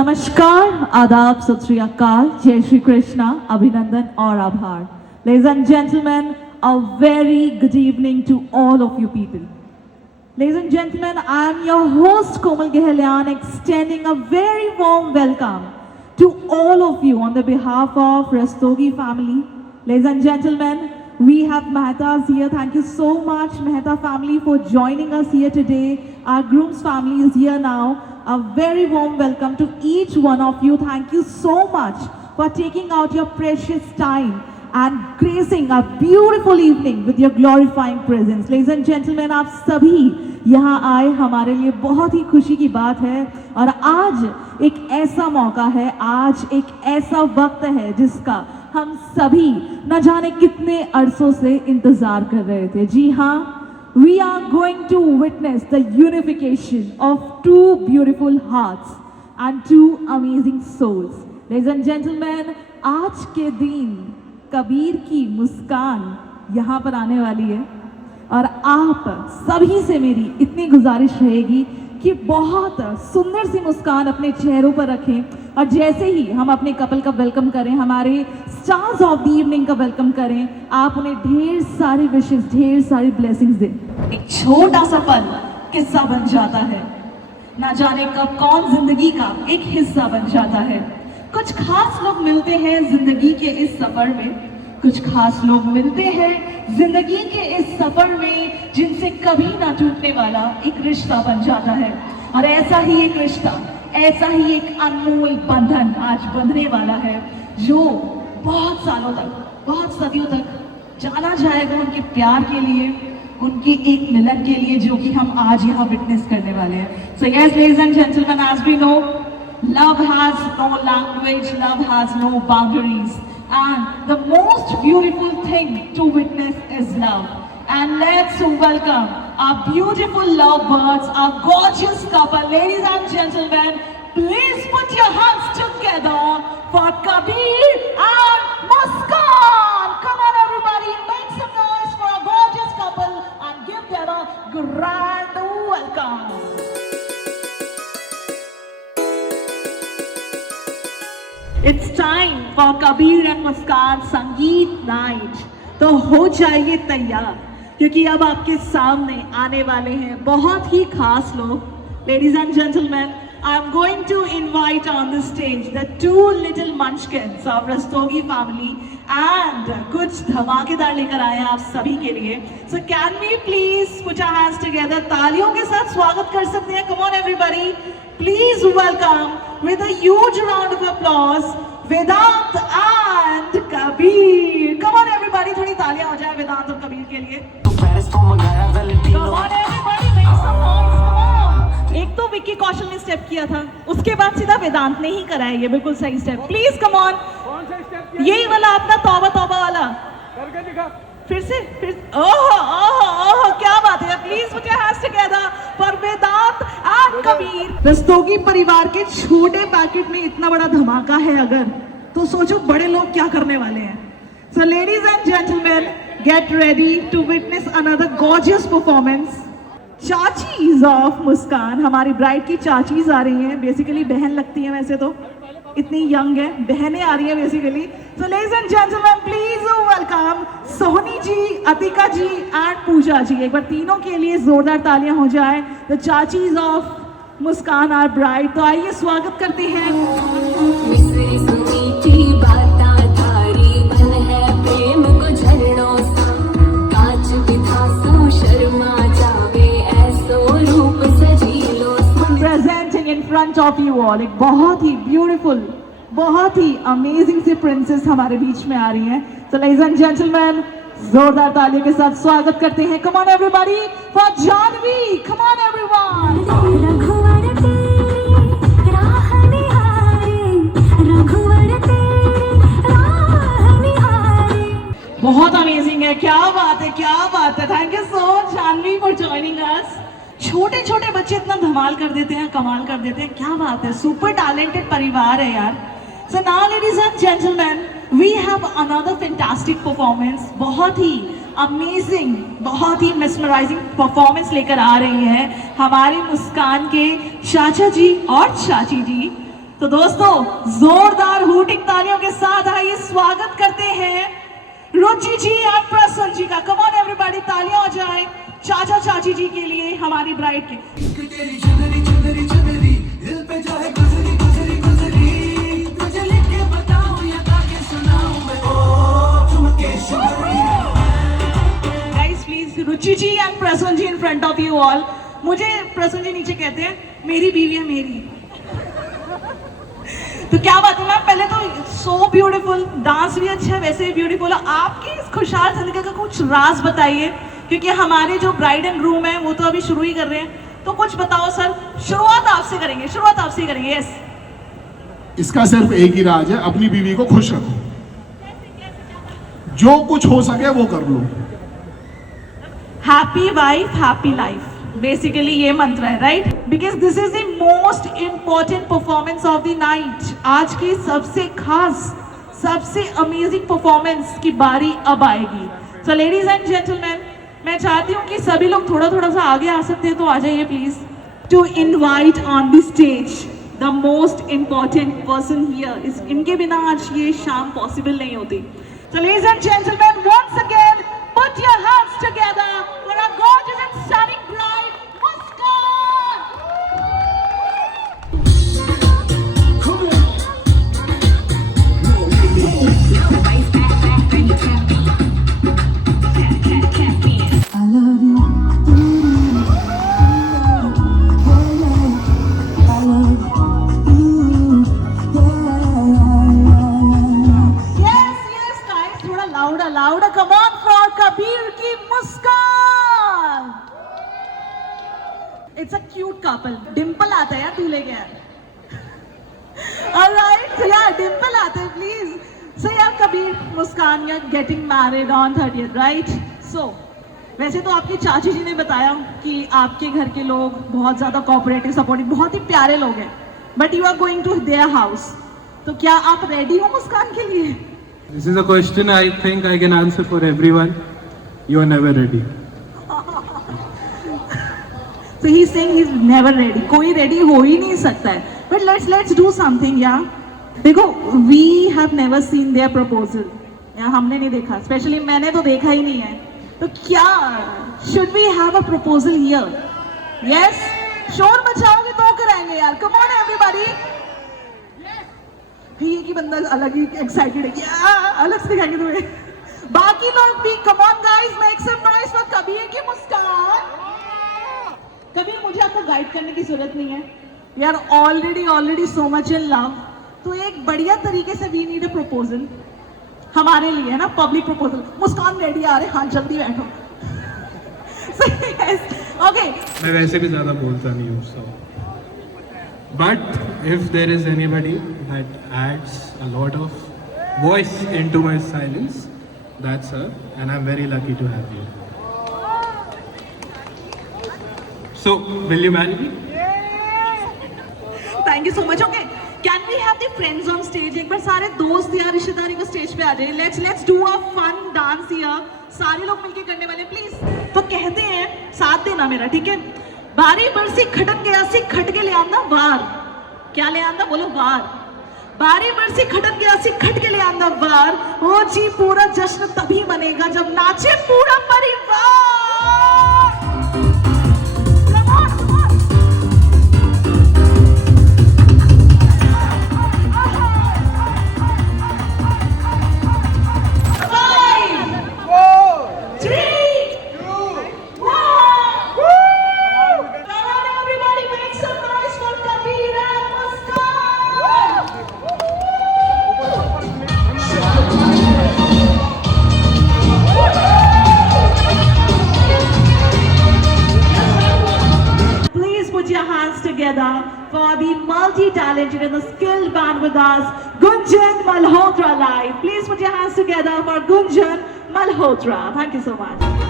नमस्कार, आदाब, सत श्री अकाल, जय श्री कृष्णा, अभिनंदन और आभार. Ladies and gentlemen, a very good evening to all of you people. Ladies and gentlemen, I am your host Komal Gehalyan, extending a very warm welcome to all of you on the behalf of Rastogi family. Ladies and gentlemen, we have Mehtas here. Thank you so much, Mehta family, for joining us here today. Our groom's family is here now. A very warm welcome to each one of you. Thank you so much for taking out your precious time and gracing a beautiful evening with your glorifying presence. Ladies and gentlemen, आप सभी यहाँ आए हमारे लिए बहुत ही खुशी की बात है और आज एक ऐसा मौका है, आज एक ऐसा वक्त है जिसका हम सभी न जाने कितने अरसों से इंतजार कर रहे थे. जी हाँ, we are going to witness the unification of two beautiful hearts and two amazing souls. Ladies and gentlemen, आज के दिन कबीर की मुस्कान यहाँ पर आने वाली है और आप सभी से मेरी इतनी गुजारिश रहेगी कि बहुत सुंदर सी मुस्कान अपने चेहरों पर रखें और जैसे ही हम अपने कपल का वेलकम करें, हमारे स्टार्स ऑफ द इवनिंग का वेलकम करें, आप उन्हें ढेर सारी विशेष, ढेर सारी ब्लेसिंग्स दें. एक छोटा सा पल किस्सा बन जाता है, ना जाने कब कौन जिंदगी का एक हिस्सा बन जाता है. कुछ खास लोग मिलते हैं जिंदगी के इस सफर में, कुछ खास लोग मिलते हैं जिंदगी के इस सफर में जिनसे कभी ना टूटने वाला एक रिश्ता बन जाता है. और ऐसा ही एक रिश्ता, ऐसा ही एक अनमोल बंधन आज बंधने वाला है जो बहुत सालों तक, बहुत सदियों तक जाना जाएगा उनके प्यार के लिए, उनके एक मिलन के लिए जो कि हम आज यहाँ विटनेस करने वाले हैं. So yes, ladies and gentlemen, as we know, love has no language, love has no boundaries. And the most beautiful thing to witness is love. And let's welcome our beautiful lovebirds, our gorgeous couple. Ladies and gentlemen, please put your hands together for Kabir and Muskan. Come on everybody, make some noise for our gorgeous couple and give them a grand welcome. It's time for Kabir and Muskan sangeet night. तो हो जाइए तैयार क्योंकि अब आपके सामने आने वाले हैं बहुत ही खास लोग. Ladies and gentlemen, I'm going to invite on the stage the two little munchkins of Rastogi family and कुछ धमाकेदार लेकर आए हैं आप सभी के लिए. So can we please put our hands together? तालियों के साथ स्वागत कर सकते हैं. Come on everybody, please welcome with a huge round of applause Vedanta and Kabir. Come on everybody, थोड़ी तालियां हो जाए वेदांत और कबीर के लिए. Come on everybody, make some noise. Come on. एक तो विक्की कौशल ने स्टेप किया था, उसके बाद सीधा वेदांत ने ही कराया ये बिल्कुल सही स्टेप. Please come on. कौन सा स्टेप किया? यही वाला अपना तौबा तौबा वाला करके दिखा. फिर से ओह क्या बात है. Please put your hands together for Vedant and Kabir. Rastogi परिवार के छोटे पैकेट में इतना बड़ा धमाका है अगर, तो सोचो बड़े लोग क्या करने वाले हैं. So ladies and gentleman, get ready to witness another gorgeous performance. Chachis of Muskan, हमारी ब्राइड की चाचीज आ रही हैं. बेसिकली बहन लगती हैं, वैसे तो इतनी यंग है, बहनें आ रही हैं basically. So ladies and gentleman, please welcome Sohni ji, Atika ji and Pooja ji. एक बार तीनों के लिए जोरदार तालियां हो जाए. The chachis of Muskan are bride. तो आइए स्वागत करते हैं. Presenting in front of you all एक बहुत ही ब्यूटीफुल, बहुत ही अमेजिंग सी प्रिंसेस हमारे बीच में आ रही हैं. So ladies and gentlemen, जोरदार तालियों के साथ स्वागत करते हैं. Come on everybody for Janvi. Come on everyone. बहुत अमेजिंग है, क्या बात है, क्या बात है. Thank you so much Janhvi for joining us. छोटे छोटे बच्चे इतना धमाल कर देते हैं, कमाल कर देते हैं, क्या बात है. सुपर टैलेंटेड परिवार है यार. So now ladies and gentleman, we have another fantastic performance. बहुत ही अमेजिंग, बहुत ही मेस्मराइजिंग परफॉर्मेंस लेकर आ रही है हमारी मुस्कान के चाचा जी और चाची जी. तो दोस्तों जोरदार हूटिंग तालियों के साथ आइए स्वागत करते हैं रुचि जी और प्रसन्न जी का। कम ऑन एवरीबॉडी, तालियां हो जाए चाचा चाची जी के लिए, हमारी ब्राइड के। Guys please, Ruchi ji and Prasann ji in front of you all. मुझे प्रसन्न जी नीचे कहते हैं मेरी बीवी है मेरी। तो क्या बात है मैम, पहले तो सो ब्यूटीफुल, डांस भी अच्छा है, वैसे भी ब्यूटीफुल है। आपकी इस खुशहाल जिंदगी का कुछ राज बताइए, क्योंकि हमारे जो ब्राइड एंड ग्रूम है वो तो अभी शुरू ही कर रहे हैं। तो कुछ बताओ सर, शुरुआत आपसे करेंगे, शुरुआत आपसे करेंगे। यस, इसका सिर्फ एक ही राज है, अपनी बीवी को खुश रखो, जो कुछ हो सके वो कर लो। Happy wife happy life, basically ये मंत्र है, right? Because this is the most important performance of the night. आज की सबसे खास, सबसे अमेजिंग परफॉर्मेंस की बारी अब आएगी। सो लेडीज एंड जेंटलमैन, मैं चाहती हूँ कि सभी लोग थोड़ा थोड़ा सा आगे आ सकते हैं तो आ जाइए please, to invite on the stage the most important person here. इनके बिना आज ये शाम पॉसिबल नहीं होती। So ladies and gentleman, once again put your hands together for our gorgeous and stunning bride, Muskan! I love you. I love you. Yes, yes, guys, थोड़ा louder, louder, come on for Kabir की मुस्कान। It's a cute couple. Dimple आता है यार दूल्हे के यार। Alright, so yeah, Dimple आते हैं please. So यार कबीर मुस्कान, you're getting married on 30th, right? So वैसे तो आपकी चाची जी ने बताया कि आपके घर के लोग बहुत ज़्यादा कोऑपरेटिव, सपोर्टिव, बहुत ही प्यारे लोग हैं, but you are going to their house. तो क्या आप रेडी हो मुस्कान के लिए? This is a question I think I can answer for everyone. You are never ready. So he's saying he's never ready. कोई ready हो ही नहीं सकता है। But let's do something, yeah. देखो, we have never seen their proposal. या हमने नहीं देखा, especially मैंने तो देखा ही नहीं है। तो क्या should we have a proposal here? Yes? शोर मचाओगे तो कराएंगे यार। Come on everybody. ये की बंदा अलग ही एक्साइटेड है, क्या अलग से दिखाएंगे तुम्हें। बाकी लोग भी come on guys, make some noise for Kabir की मुस्कान। कबीर, मुझे आपको गाइड करने की जरूरत नहीं है, we are already so much in love. तो एक बढ़िया तरीके से वी नीड अ प्रपोजल हमारे लिए, है ना, पब्लिक प्रपोजल। मुस्कान रेडी आ रहे, हाँ जल्दी बैठो। ओके, मैं वैसे भी ज़्यादा बोलता नहीं हूँ, so but if there is anybody that adds a lot of voice into my silence, that's her, and I'm very lucky to have you. So, will you marry me? थैंक यू सो मच। Okay, can we have the friends on stage? एक बार सारे दोस्त या रिश्तेदारी को stage पे आ जाइए। Let's do a fun dance here, सारे लोग मिलके करने वाले प्लीज। तो कहते हैं, साथ देना मेरा, ठीक है? बारी बरसी खटक गया सी खट के ले आंदा वार। क्या ले आंदा? बोलो वार। बारी बरसी खटक गया सी खट के ले आंदा वार। ओ जी, पूरा जश्न तभी मनेगा जब नाचे पूरा परिवार। Come on, come on. For the multi-talented and the skilled band with us, Gunjan Malhotra live. Please put your hands together for Gunjan Malhotra. Thank you so much.